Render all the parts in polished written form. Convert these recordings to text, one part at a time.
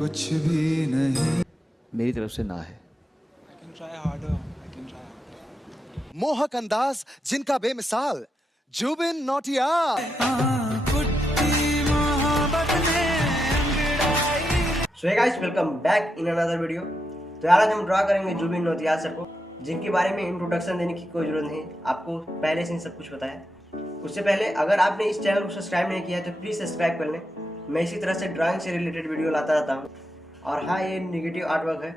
कुछ भी नहीं मेरी तरफ से ना है। मोहक अंदाज जिनका बेमिसाल, Zubin Nautiyal. So hey guys, welcome back in another video. तो यार आज हम ड्रा करेंगे जुबिन नौटियाल सर को, जिनके बारे में इंट्रोडक्शन देने की कोई जरूरत नहीं, आपको पहले से ही सब कुछ पता है। उससे पहले अगर आपने इस चैनल को सब्सक्राइब नहीं किया है तो प्लीज़ सब्सक्राइब कर लें। मैं इसी तरह से ड्राइंग से रिलेटेड वीडियो लाता रहता हूँ। और हाँ, ये निगेटिव आर्ट वर्क है,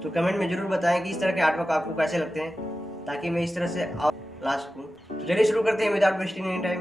तो कमेंट में जरूर बताएं कि इस तरह के आर्ट वर्क आपको कैसे लगते हैं, ताकि मैं इस तरह से ला सकूँ। तो चलिए शुरू करते हैं विदाउट वेस्टिंग एनी टाइम।